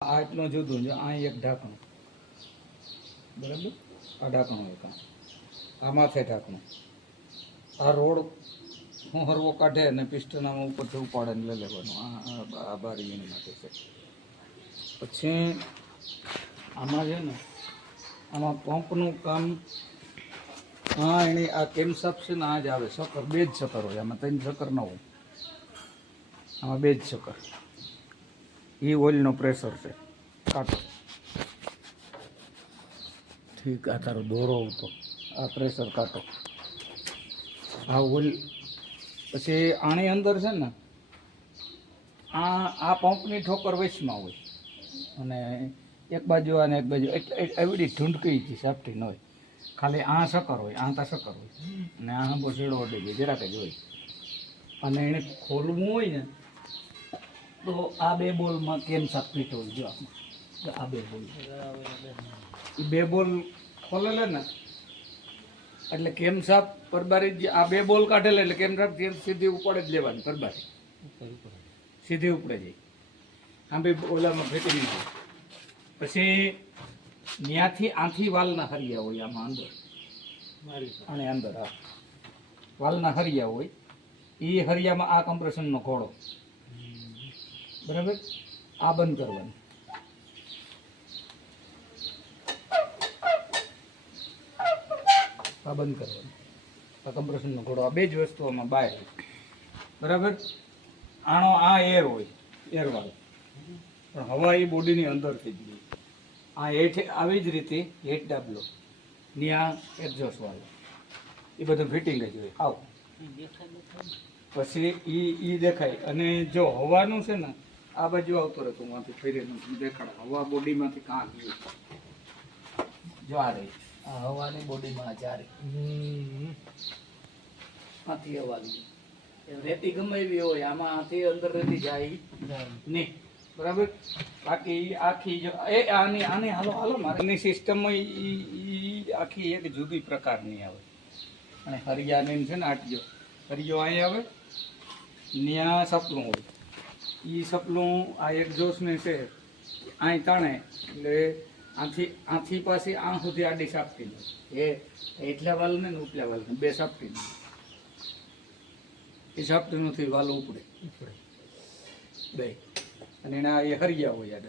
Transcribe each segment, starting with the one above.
આ એટલું જુદું છે આ એક ઢાંકણું. બરાબર? આ ઢાંકણું એક આ. માથે ઢાંકણું. આ રોડ હું હરવો કાઢે અને પિસ્ટનામાં ઉપરથી ઉપાડે ને લઈ લેવાનું. આ બારી એની માટે છે. પછી આમાં છે ને, આમાં પંપનું કામ હા એની, આ કેમસાપ છે ને, આ જ આવે. સકર બે જ સકર હોય. આમાં ત્રણ સકર ન હોય. આમાં બે જ સકર એ ઓઇલનો પ્રેશર છે. કાંટો. ઠીક આ તારો દોરો હતો. આ પ્રેશર કાંટો. આ ઓઇલ પછી આની અંદર છે ને આ આ પંપની ઠોકર વેચમાં હોય. અને એક બાજુ અને એક બાજુ એટલે એવી એવડી ઢૂંઢકી છે સાપટી ન હોય. ખાલી આ સકર હોય આ તા સકર હોય. અને આ હંબો શેડો અડી ગયો જરાક જ હોય. અને એને ખોલવું હોય ને તો આ બે બોલમાં કેમ સાપ પીટો હોય જો આ બે બોલ. બે બોલ ખોલેલે ને એટલે કેમ સાપ પરબારી આ બે બોલ કાઢેલે એટલે કેમ સાપ સીધી ઉપાડે જ લેવાની પરબારી. સીધી ઉપડે જાય. આમ બી ઓલામાં ફેંકી નહીં પછી ત્યાંથી આથી વાલના હરિયા હોય આમાં અંદર. અને અંદર હા. વાલના હરિયા હોય. એ હરિયામાં આ કમ્પ્રેશનનો ઘોડો. બરાબર? આ બંધ કરવાનું. આ બંધ કરવાનું. આ કમ્પ્રેશનનો ઘોડો, આ બે જ વસ્તુ આમાં બહાર. બરાબર? આનો આ એર હોય એરવાળો પણ હવા એ બોડીની અંદર થઈ ગઈ આ હેઠ, આવી જ રીતે હેઠ ડાબલો. ત્યાં એક્ઝોસ્ટ વાળો. એ બધું ફિટિંગ જ હોય. આવ. પછી એ એ દેખાય. અને જો હવાનું છે ને આ બાજુ આવતો રહેતો ફેરે ફેરીને દેખાડ. હવા બોડીમાંથી કાં ગયું? જો આ રહી આ હવાની બોડીમાં ચારે આથી હવા ગયું રેતી ગમે એવી હોય આમાં આથી અંદર રેતી જાય. નહીં. બરાબર? બાકી આખી જો એ આની આની હાલો હાલો મારાની સિસ્ટમમાં આખી એક જુદી પ્રકારની આવે. અને હરિયાની છે ને આટજો હરિયો અહીં આવે ત્યાં સપનું હોય. એ સપનું આ એક જોશને છે. અહીં તાણે એટલે આથી આથી પાછી આ સુધી આડી સાપટી એ એટલા વાલ ને ઉપલા વાલ બે સાપટી એ સાપટી નથી વાલ ઉપડે. બે. અને એના એ હરિયા હોય યાદ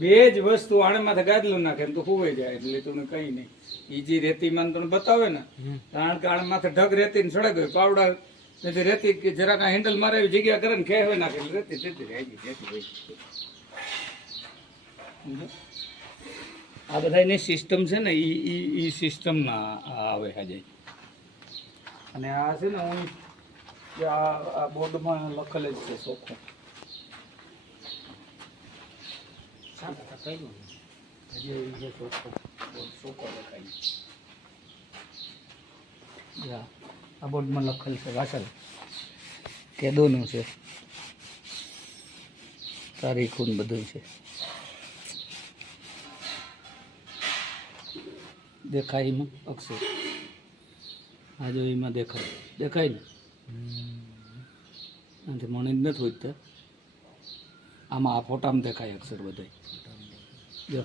બે જ વસ્તુ આણે માથે ગાદલું નાખે એમ તો હોવે જાય એટલે તમને કઈ નહીં. એ જે રેતી માં તમને બતાવે ને કારણ કે આણે માથે ઢગ રેતી ને સડે હોય પાવડા નથી રેતી કે જરાક આ હેન્ડલ મારે એવી જગ્યા કરે ને ખેવે નાખે. એટલે રેતી રેતી રહી ગઈ રેતી? આ બધા એની સિસ્ટમ છે ને ઈ ઈ ઈ સિસ્ટમના આ આવે હજે અને આ છે ને હું આ આ બોર્ડમાં લખેલ જ છે ચોખ્ખું. હજી એ ચોખ્ખો. ચોખ્ખો લખાય જા. આ બોર્ડમાં લખેલ છે વાંચેલ કેદોનું છે. તારીખું બધું છે. દેખાય એમાં અક્ષર. આ જો એમાં દેખાય. દેખાય ને? આનાથી મણી જ નથી હોતા. આમાં આ ફોટામાં દેખાય અક્ષર બધાય. જો.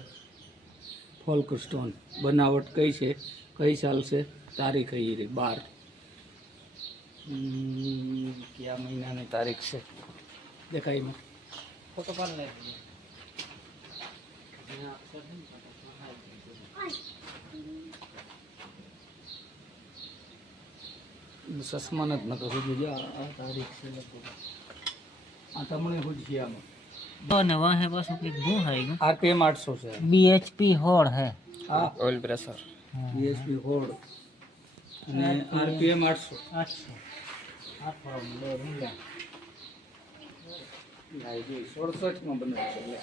Folk stone. બનાવટ કઈ છે? કઈ સાલ છે? તારીખ રહી બાર. કયા મહિનાની તારીખ છે દેખાય માં ફોટો પાડ લે સસમાન જ નતો સુધી જો આ તારીખ છે લગભગ આ તમને હું છે આમાં અને वहाँ है बस एक भू है आरपीएम 800 से बीएचपी होड़ है हाँ ऑयल प्रेशर बीएचपी होड़ અને આરપીએમ 800 800 સોળસો માં બનાવ્યું છે એટલે.